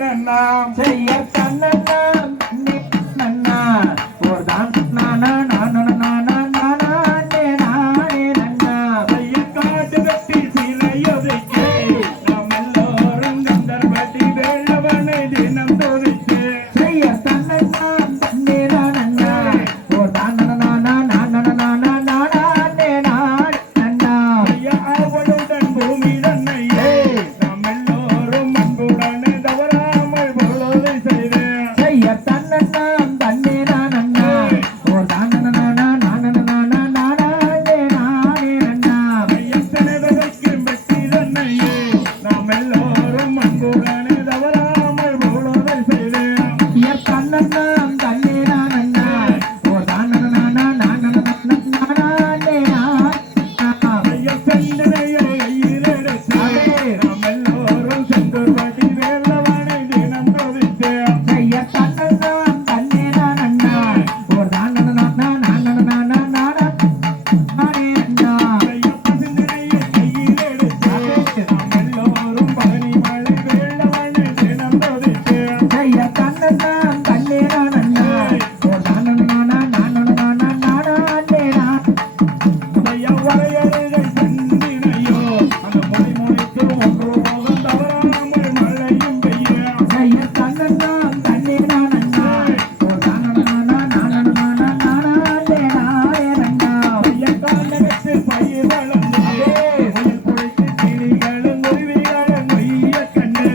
நன்னா செய்ய தன்னா நன்னா ஒரு தான் நானா நானா நானா நானா நானே நன்னா செய்ய காட்டு கட்டி சிலையொதைக்கு நாம் எல்லோரும் கந்தர்பட்டி வேளவனை தினம் துதித்து செய்ய தன்னா தன்னே நன்னா ஒரு தான் நானா நானா நானா நானே நன்னா செய்ய அவளுடன் பூமி தன்னையே நாம் எல்லோரும் அன்புடனே தவறாமல் பொழுதை செய்து செய்ய தன்னா தன்னே நன்னா ஒரு தான் நானா நானா நானா நானே நன்னா எத்தனை விதைக்கும் வெற்றி தன்னையே நாம் எல்லோரும் அன்புடனே தவறாமல் பொழுதை செய்து செந்தனையை கையில் எடுத்து நாம் எல்லோரும் செந்தூர்பட்டி வேளவனை தினம் துதித்து பசுந்தனையை கையில் எடுத்து நாம் எல்லோரும் பழனிமலை வேளவனை தினம் துதித்து வரையறைகள் செந்தினையோ அந்த மொழி மொழித்து ஒன்று போகும் தவறாமல் மழையும் பெய்ய காண்டகத்தில் பயிர் வளர்ந்து உயிர் பொழித்து கிளிகளும் குருவிகளும் கொய்ய கண்டு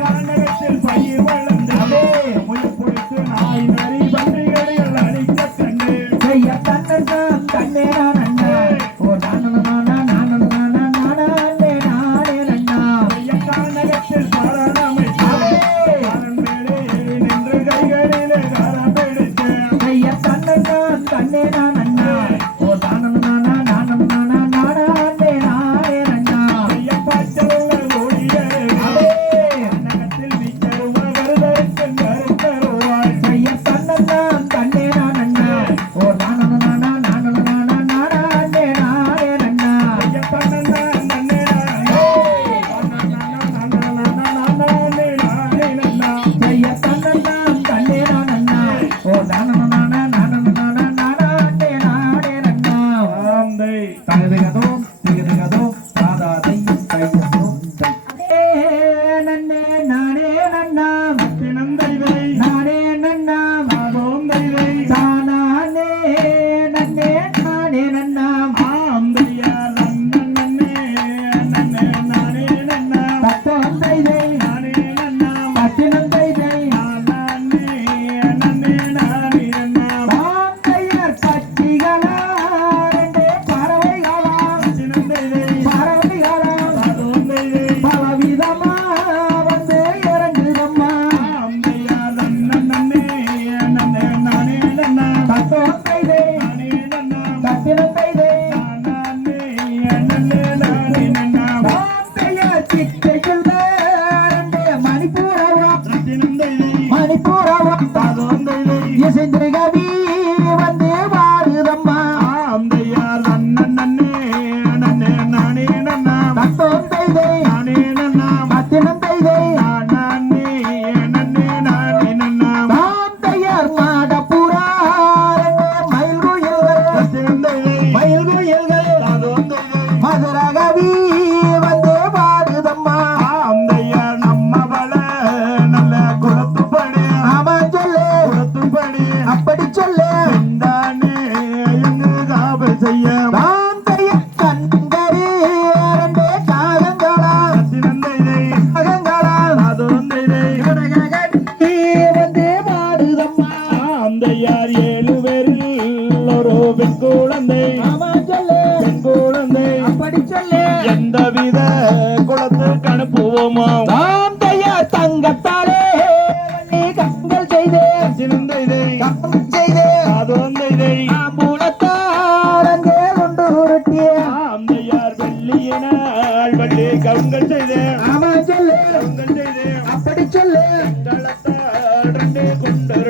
காண்டகத்தில் பயிர் வளர்ந்து உயிர் பொழித்து நாய் நரி பன்றிகளில் அழிக்க கண்டு காண்டகத்தில் பரணமைத்து பரன் மேலே ஏறி நின்று கைகளிலே கரம் பிடித்து பச்சவங்கள் ஓடிய நகத்தில் விக்கருவ வருதற்கு கருத்தருவாய் இசைந்திருகவி வந்து வாருதம்மா அந்தையார் நன்னே நன்னே நானே நன்னா தத்தோந்தைதை நானே நன்னா மத்தினந்தைதை நானே நன்னே நானே நன்னா தாந்தையர் மாடப்புறா மயில்குயில்கள் மதுரகவி வந்து வாருதம்மா அந்தையார் நம்மவள நல்ல குலத்துப்படி ஆமா சொல்லு குலத்துப்படி அப்படி சொல்லு தானே எங்கு காவல் செய்ய தாந்தையர் கண்கரி இரண்டு காகங்களா காகங்களா வந்து வாருதம்மா அந்தையார் 7 பேரில் ஒரு பெண் குழந்தை ஆமா சொல்லு பெண் குழந்தை அப்படி சொல்லு எந்தவித குலத்துக்கு அனுப்புவோமா தாந்தையர் தங்கத்தாலே நீ கண்கள் செய்தே கண்கள் செய்தே மூலத்தார் அங்கே கொண்டு உருட்டிய அந்தையார் வெள்ளியினால் வள்ளி கவுங்கள் செய்தே ஆமா சொல்லு கவுங்கள் செய்தே அப்படி சொல்லு தளத்தால் 2 கொண்டு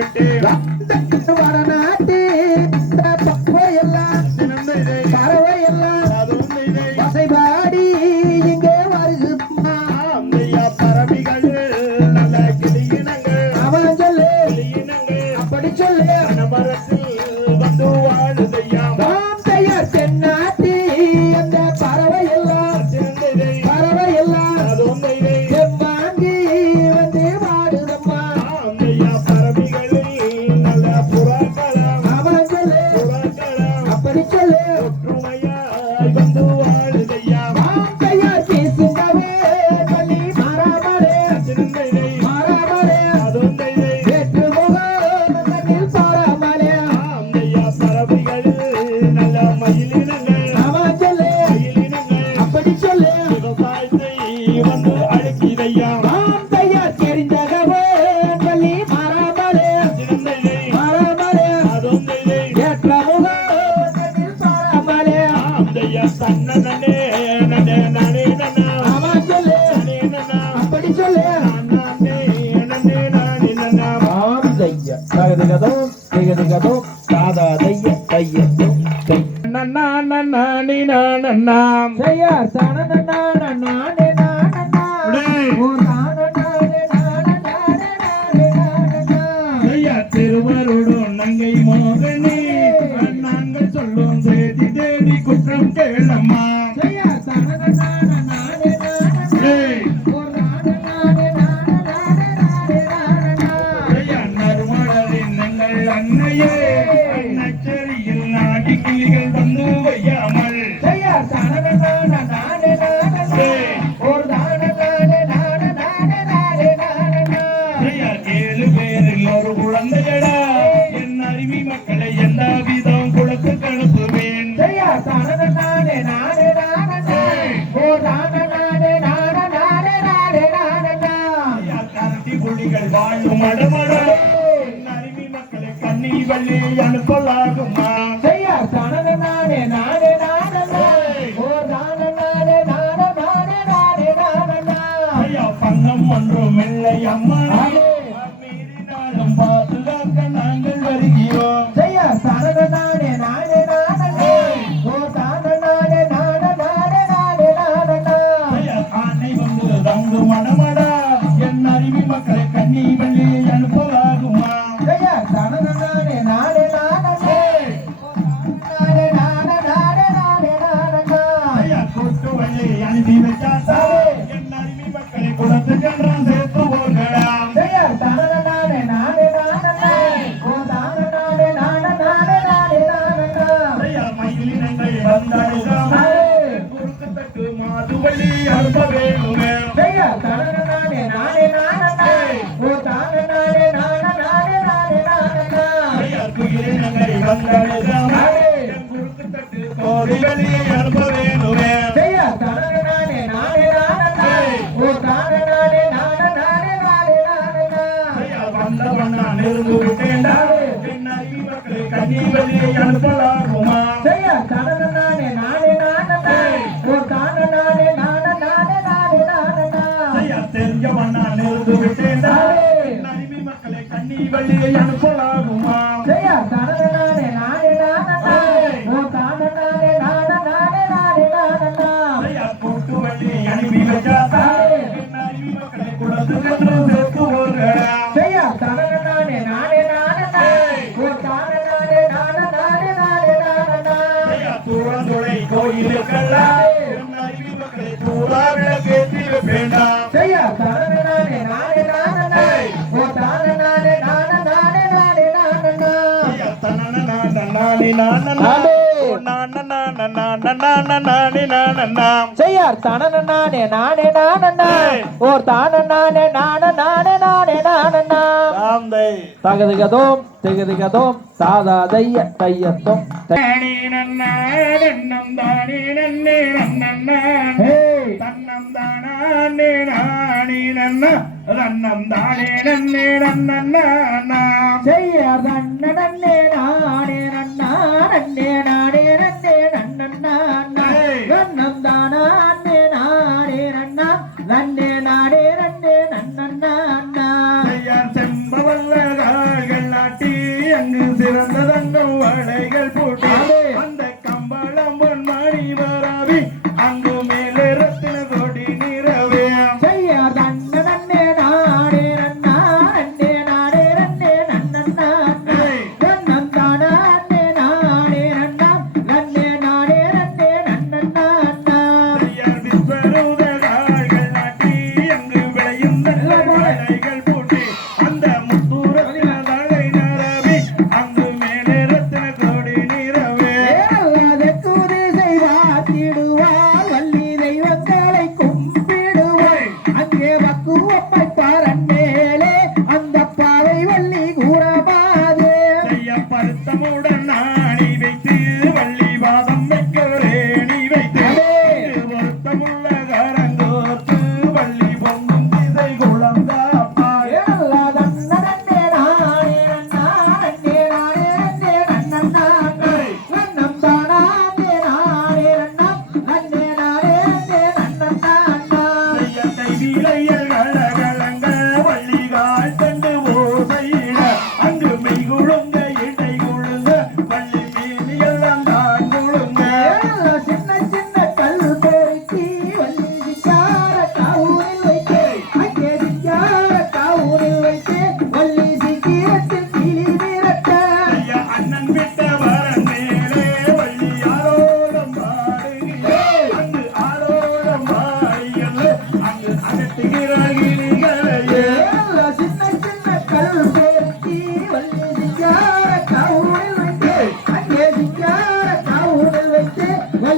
வரநாட்டி இந்த பறவை எல்லாம் சினந்தை பறவை பறவையெல்லாம் அதுவும் இதை வசைபாடி இங்கே வருதும்மா. ஐயா பறவைகள் நல்ல கிளியினங்கள் அவன் சொல்லு கிளியினங்கள் அப்படி சொல்லு. மரத்தில் வந்து வாழுதையா தாம் தயார் தென்னாட்டி அந்த பறவையெல்லாம் பறவையெல்லாம் அதுவும் இதை செவ்வாங்கி வந்து வாடுதம்மா. ஐயா பறவைகளில் நல்ல புறாக்களம் அவன் சொல்லு புறாக்களம் அப்படி சொல்லு. ஒற்றுமையாய் வந்து வாழுதையா தாம் தயார் பேசுங்கவே பள்ளி மாறாமலே சிந்தையை மாறாமலே அதுவும் இதை வேற்று முகம் கண்ணில் பாராமலே. ஐயா பறவைகளில் நல்ல மயிலினங்கள் அவன் சொல்லு மயிலினங்கள் அப்படி சொல்லு. விவசாயத்தை வந்து அழைக்கிறையா தாம் தயார் தெரிந்தகவே பள்ளி மாறாமலே சிந்தையை மாறாமலே அதுவும் இதை ஏற்ற முகம் கண்ணில் பாராமலே. ஐயா தன்னனே நனே நனே நனா அவன் சொல்லு நனே நனா அப்படி சொல்லு. நனே நனே நனே நனா ஆம் தைய தகதிகதோ திகதிகதோ சாதா தைய தையத்தும் தை. நன்னா நன்னா நீ நன்னா செய்யார் தானே நானே நானே ஓ தானே நானே நானே நானே நானே. ஐயா திருவருடு நங்கை மோகனே நாங்கள் சொல்லும் செய்தி தேடி குற்றம் கேளம்மா செய்யார் தானே நானே நானே ஏய், ஓ நானே நானே நானே நானே நானே. ஐயா நறுமணரின் எங்கள் அன்னையே அன்னச்சேரியில் நாடி கிளிகள் வந்து வையாமல் செய்யார் தானே நானே நானே நானே ஓ தானே நானே நானே நானே நானே நானே. ஐயா 7 பேரில் ஒரு குழந்தையடா என் அருவி மக்களை எந்த விதம் குளத்துக்கு அனுப்புவேன் செய்யார் தானே நானே நானே நானே ஓ தானே நானே நானே நானே நானே நானே. ஐயா கரடி புலிகள் வாழும் மடமடா என் அருவி மக்களை கண்ணீர் வள்ளி அனுப்பலாகுமா செய்யார் தானே நானே நானே நானே ஓ தானே நானே நானே நானே நானே நானே. ஐயா பங்கம் ஒன்றும் இல்லை அம்மா மீறினாலும் பாதுகாக்க நாங்கள் வருகிறோம் செய்யார் தானே நானே நானே நானே ஓ தானே நானே நானே நானே நானே நானே. ஐயா ஆனை வந்து தங்கு மணமடா என் அருவி மக்களை கண்ணீர் வள்ளி அனுப்பலாகுமா செய்யார் தானே நானே நானே நானே நானே நானே நானே நானே நானே. ஐயா கூட்டு வள்ளி அனுப்பி வச்சாசா என் அருவி மக்களை குளத்துக்கு என்றால் சேர்த்து போகலாம் செய்யார் தானே நானே நானே நானே ஓ தானே நானே நானே நானே நானே நானே. ஐயா மயிலினங்கள் வந்தாடுகாமல் குறுக்கு தட்டு மாது வள்ளி அனுப்ப வேணுமே செய்யார் தானே நானே நானே நானே ஓ தானே நானே நானே நானே நானே நானே. ஐயா குயிலினங்கள் வந்தாடுகாமல் குறுக்கு தட்டு கோடி வள்ளி அனுப்ப வேணுமே செய்யார் தானே நானே நானே நானே ஓ தானே நானே நானே நானே நானே நானே. ஐயா வந்த வண்ணா நெருங்கு விட்டேன்டா என் அருவி மக்களை கண்ணீர் வள்ளி அனுப்பலாகுமா செய்யார் தானே நானே நானே நானே ஓ தானே நானே நானே நானே நானே நானே. ஐயா தெரிஞ்ச வண்ணா நெருங்கு விட்டேன்டா என் அருவி மக்களை கண்ணீர் வள்ளி அனுப்பலாகுமா செய்யார் தானே நானே நானே நானே ஓ தானே நானே நானே நானே நானே நானே. ஐயா கூட்டு வள்ளி அனுப்பி வச்சாசா என் அருவி மக்களை குளத்துக்கு என்று சேர்த்து போகலாம் செய்யார் தானே நானே நானே நானே ஓ தானே நானே நானே நானே நானே நானே. ஐயா தூரந்துளை கோயிலுக்கெல்லாம் என் அருவி மக்களை தூரா விளக்கேற்றி வேண்டாம் செய்யார் தானே நானே நானே நானே ஓ தானே நானே நானே நானே நானே நானே. ஐயா தனன நானே நானே செய்யார் தானே நானே நானே நானே ஓ தானே நானே நானே நானே நானே நானே. தகதிகதோம் திகதிகதோம் சாதா தைய தையத்தோம் தை. செய்யார் நன்னே நன்னே நானே நன்னா நன்னே நானே நன்னே நன்னா நன்னம் தானா நன்னே நானே நன்னா நன்னே நானே நன்னே நன்னா. செம்பவல்லகால்கள் நாட்டி அங்கு சிறந்த தங்கம் வளைகள் போட்டு அந்த கம்பளம் பொன்மணி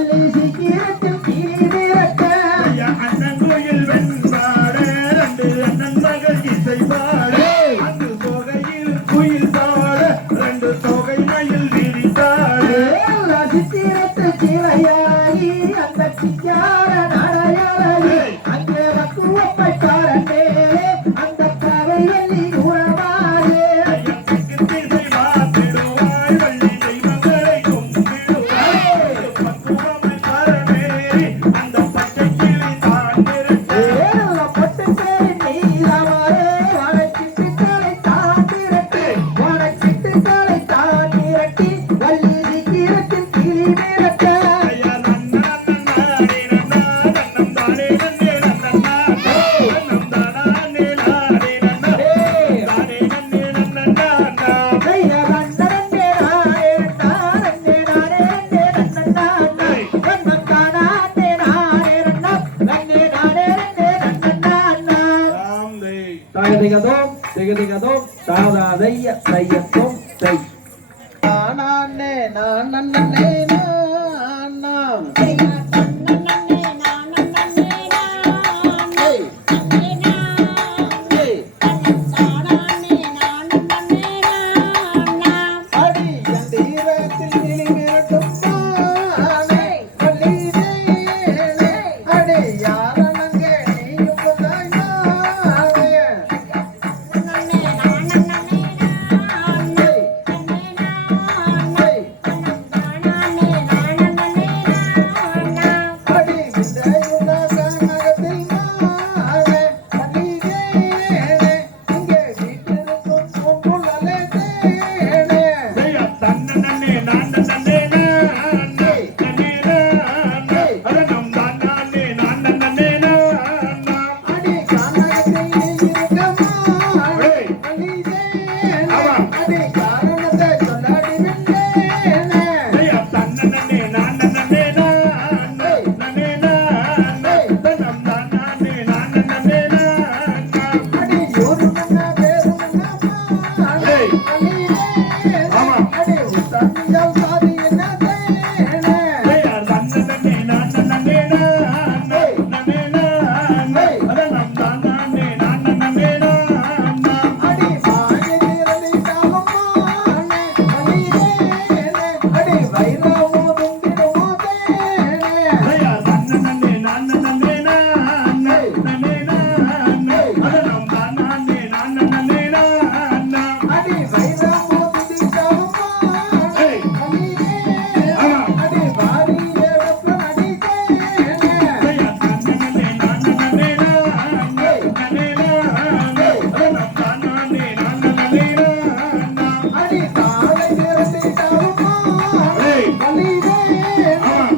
வள்ளி சீக்கிரத்தில் கிளி விரட்ட ஐயா அண்ணன் கோயில் வெண்பாட ரெண்டு அண்ணன் மகள் இசை பாட அங்கு தொகையில் குயில் பாட ரெண்டு தொகை மயில் விரித்தாட சித்திரத்தில் கிளையாகி அந்த சிச்சார நடையாகி அங்கே வக்குவப்பை காரண்டே அந்த கரை வள்ளி உறவாடே திசை மாத்திடுவாய் வள்ளி தெய்வங்களை கும்பிடுவாய் பக்குவமை பரமேறி அந்த பச்சை கிளி தான் நிறுத்த பட்டு பேரி நீராவாரே வடச்சிட்டுக்களை தாண்டிரட்டி வடச்சிட்டுக்களை தாண்டிரட்டி வள்ளி சீக்கிரத்தில் கிளி விரட்ட ஐயா நன்னானே நன்னா நன்னம் தானே நன்னே நன்னா நன்னம் தானே நானே நன்னா தானே நன்னே நன்னா ஐயா ரண்டரண்டே நானே நானே நானே நன்னே கண்ணந்தானே நானே ரண்ணா நன்னே நானே நன்னே ராம்தே திகதிகதோம் தாதாதைய தையத்தோம் தை நானே நான் நன்னே நான் அடி என் தீரத்தில் கிளி மிரட்டும் மானே வள்ளியே அடி யாரனங்கே நீயும் தாயாவே அடி விந்தையுள்ள கனகத்தில் மானே வள்ளியே இங்கே வீட்டிருக்கும் பூங்குழலே தேனே ஐயா தன்னனே நானே நன்னே நன்னே நன்னே நன்னம் தானே நானே நன்னா அடி கனகத்தில் இருக்கமானே வள்ளியே அடி காரணத்தை சொல்லடி விந்தேனே ஐயா தன்னனே நானே நன்னே நன்னே நன்னே தன்னம் தானே நானே நன்னா அடி யோருமன்ன பேருமன்ன மானே வள்ளியே அடி உத்தமியம் சாதி என்ன தேனே ஐயா தன்னனே நானே நன்னே நன்னே நன்னே தன்னம் தானே நானே நன்னா அடி மாயை திரளி தாகம் மானே வள்ளியே அடி வைரமோ தும்பிடுமோ தேனே ஐயா தன்னனே நானே நன்னே நன்னே தன்னம் தானே நானே நன்னா அடி வைரமோ தும்பிடுமோ மானே வள்ளியே அடி வாரியே வெப்ப நடி தேனே ஐயா தன்னனே நானே நன்னே தன்னம் தானே நானே நன்னா அடி காலை திரளி தாகம் மானே வள்ளியே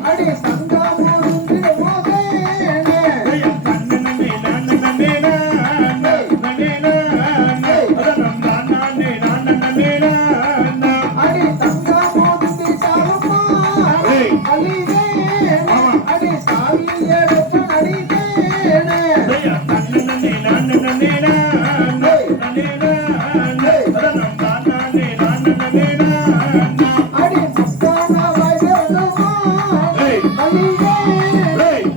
அடி சங்கமோ தும்பிடுமோ தேனே ஐயா தன்னனே நானே நன்னே தன்னம் தானே நானே நன்னா அடி சங்கமோ தும்பிடுமோ மானே வள்ளியே அடி சாவியே வெப்ப நடி தேனே ஐயா தன்னனே நானே நன்னே தன்னம் தானே நானே நன்னா அடி முத்தான வைரதுமா வள்ளியே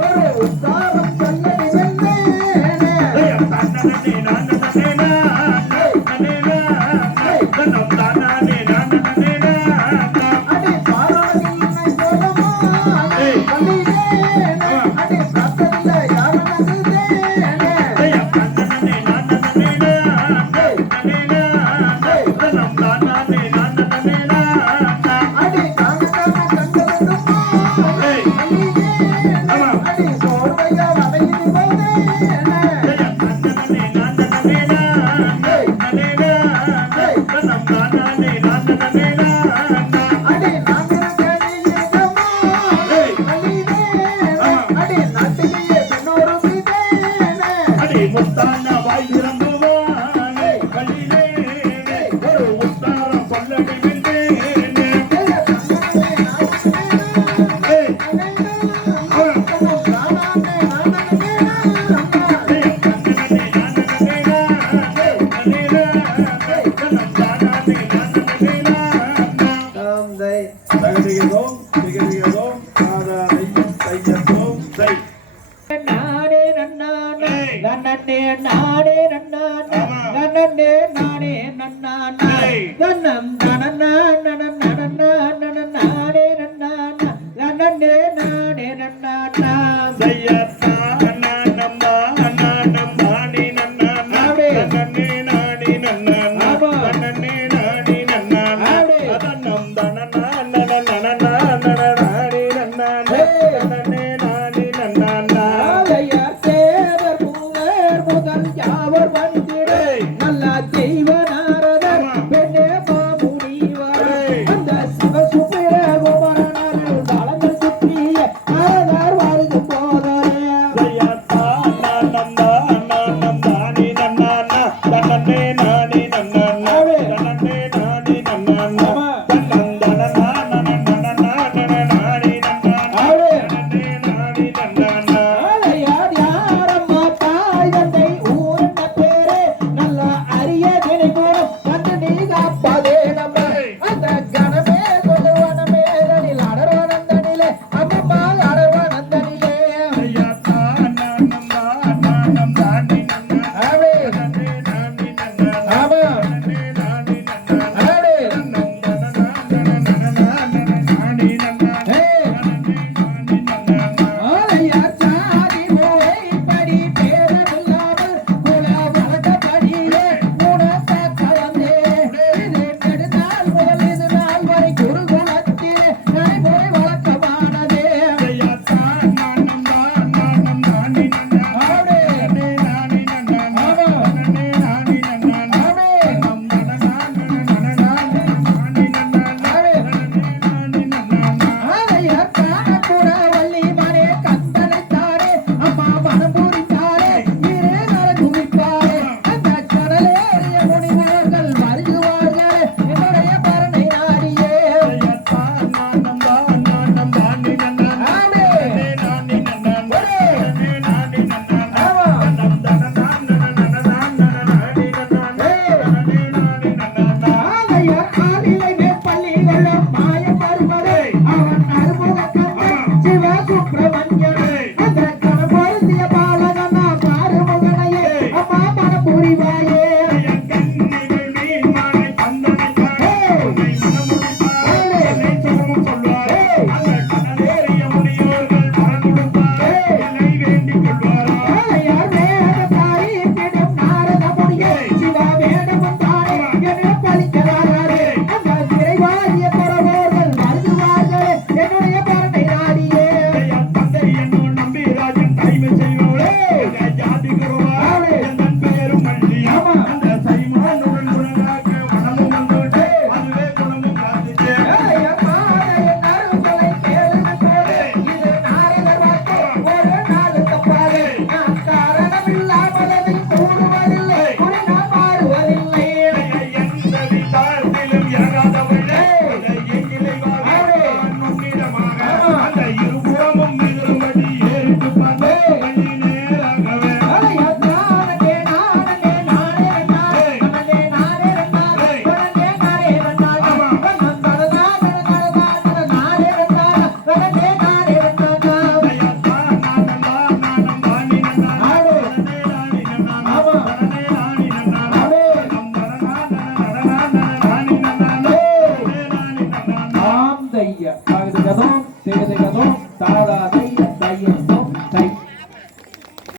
ஒரு உத்தாரம் சொல்லடி வெந்தேனே ஐயா தன்னனே நானே தன்னம் தானே நானே நன்னா அடி பாராதினை சொல்லமானே வள்ளியே அடி சத்தல்ல யாரனது தேனே ஐயா தன்னனே நானே தன்னம் தானே நானே நன்னா அடி காங்கன கண்டதுமா வள்ளியே அடி சோர்வையா வளையிது போதேனே ஐயா தன்னனே நானே தன்னம் தானே நானே நன்னா அடி நாங்கன கேணியமா வள்ளியே அடி தையத்தோம் தை நானே நன்னானே நன்னே நானே நன்னானே நன்னே நானே நன்னானே நன்னம் நனனா நனனா நனனா நானே நன்னானா நன்னே நானே நன்னானா தையத்தா நன்னம்மா நன்னம்மானி நன்னானா நன்னே நானி நன்னானா நன்னே நானி நன்னானா அதன்னம் தனனா நனனா நனனானி நன்னானா நன்னே நானி நன்னானா நல்லா செய்வனாரதர் பெண்ணே பாமுனிவர் அந்த சிவ சுப்பிர குமரனார் தலங்கள் சுற்றிய நாரதர் வாழ்ந்து போதரே தையத்தா நன்னம்மா நன்னம்மானி நன்னானா நன்னே நானி நன்னானா நன்னே நானி நன்னானா தன்னம் தனனா நனனா நனனானி நன்னானா நன்னே நானி நன்னானா யார் யாரம்மா தாய் தந்தை ஊரண்ட பேரே நல்லா அரிய தினை போலும் கண்டு நீ காப்பதே நம்ம அந்த கணமே சொல்லுவனமே தனில் அடர்வனந்தனிலே அம்மம்மா அடர்வனந்தனிலே தையத்தா நன்னம்மா நன்னம்மானி நன்னானா நன்னே நானி நன்னானா ஆமா நன்னே நானி நன்னானா ஆடு தன்னம் தனனா நனனா நனனானி நன்னானா நன்னே நானி நன்னானா ஆலையார் சாதி மோலை படி பேரமில்லாமல் குல வழக்கப்படியிலே குணத்தை கலந்தே இது நெடுநாள் முதல் இது நாள் வரை குருகுலத்திலே நடைமுறை வழக்கமானதே தையத்தா நன்னம்மா நன்னம்மானி நன்னானா நன்னே நானி நன்னானா நன்னே நானி நன்னானா தன்னம் தனனா நனனா நனனானி நன்னானா நன்னே நானி நன்னானா ஆலையார் காணக்கூட வள்ளி மனே கந்தனைத்தாரே அம்மா மனம் பூரித்தாரே இரு நல குவிப்பாரே அந்த கடலேறிய முனிவர்கள் வருகுவார்களே என்னுடைய பரனை நாடியே தையத்தா நன்னம்மா நன்னம்மானி நன்னானா நன்னே நானி நன்னானா நன்னே நானி நன்னானா தன்னம் தனனா நனனா நனனானி நன்னானா நன்னே நானி நன்னானா ஆலையார் ஆலிலை மேற்பள்ளி கொள்ளும் மாயம் வருவதே அவன் அருமுகக்கண்ணன் சிவ சுப்பிரமணியனே அந்த கணபொருந்திய பாலகனா பாருமுகனையே அம்மா மனம் புரிவாயே கண்ணிகள் மீன்மானை கந்தனைத்தாரே உன்னை மனமுடிப்பாரே என்னை சுகமும் சொல்வாரே அந்த கடலேறிய முனியோர்கள் வரம் கொடுப்பாரே என்னை வேண்டிக் கொள்வாரா ஆலையார் வேதத்தாரி திடும் நாரத முனியே சிவ வேடமும் தானே என்ன பலிக்கிறாரே அந்த விரைவாகிய துறவோர்கள் வருகுவார்களே என்னுடைய பரனை நாடியே தந்தை என்னும் நம்பிராஜன் தைமை செய்வோளே ஜாதி குருவா என் பேரும் மல்லியா அந்த சைமானுடன் உலகாக்கு மனமும் வந்துட்டே அதுவே குணமும் காத்துச்சே ஆலையார் மாலையின் அருள்களை கேளுங்க போலே இது நாரதர் வாக்கு ஒரு நாள் தப்பாதே நான் காரணமில்லாமல் அதை கூறுவதில்லை குறை நான் மாறுவதில்லை எந்த விதாரத்திலும் இறங்காதவளே எங்கிலை வாழ்